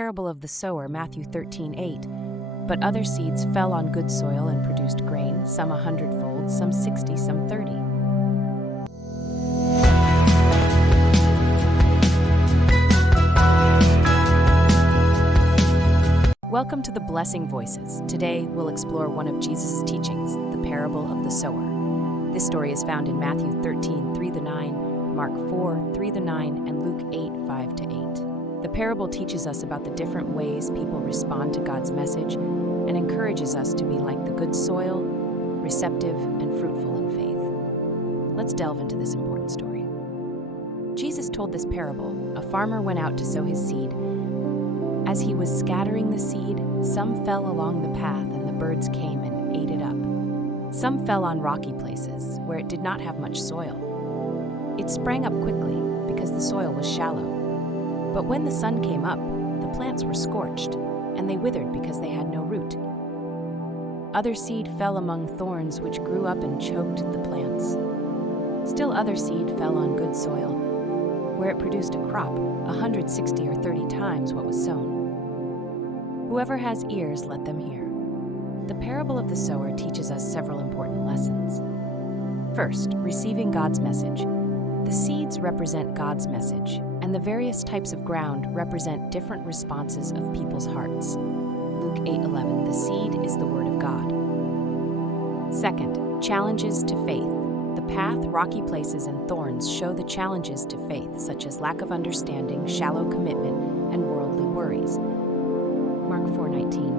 parable of the sower, Matthew 13:8. But other seeds fell on good soil and produced grain, some 100-fold, some 60, some 30. Welcome to the Blessing Voices. Today, we'll explore one of Jesus' teachings, the parable of the sower. This story is found in Matthew 13:3-9, Mark 4:3-9, and Luke 8:5-8. The parable teaches us about the different ways people respond to God's message and encourages us to be like the good soil, receptive, and fruitful in faith. Let's delve into this important story. Jesus told this parable. A farmer went out to sow his seed. As he was scattering the seed, some fell along the path and the birds came and ate it up. Some fell on rocky places where it did not have much soil. It sprang up quickly because the soil was shallow. But when the sun came up, the plants were scorched, and they withered because they had no root. Other seed fell among thorns which grew up and choked the plants. Still other seed fell on good soil, where it produced a crop, 160 or 30 times what was sown. Whoever has ears, let them hear. The parable of the sower teaches us several important lessons. First, receiving God's message. The seeds represent God's message, and the various types of ground represent different responses of people's hearts. Luke 8:11, the seed is the word of God. Second, challenges to faith. The path, rocky places, and thorns show the challenges to faith, such as lack of understanding, shallow commitment, and worldly worries. Mark 4:19.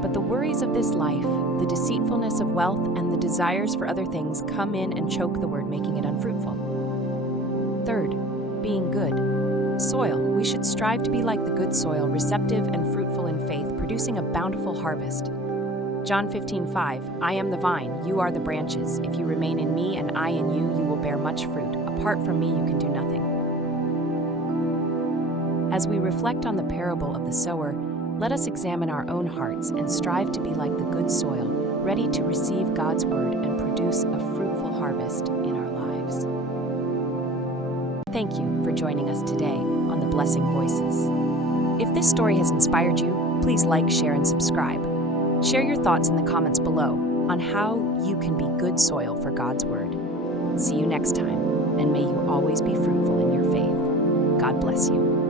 But the worries of this life, the deceitfulness of wealth, and the desires for other things come in and choke the word, making it unfruitful. Third, being good. Soil. We should strive to be like the good soil, receptive and fruitful in faith, producing a bountiful harvest. John 15:5, I am the vine, you are the branches. If you remain in me and I in you, you will bear much fruit. Apart from me, you can do nothing. As we reflect on the parable of the sower, let us examine our own hearts and strive to be like the good soil, ready to receive God's word and produce a fruitful harvest in our lives. Thank you for joining us today on the Blessing Voices. If this story has inspired you, please like, share, and subscribe. Share your thoughts in the comments below on how you can be good soil for God's word. See you next time, and may you always be fruitful in your faith. God bless you.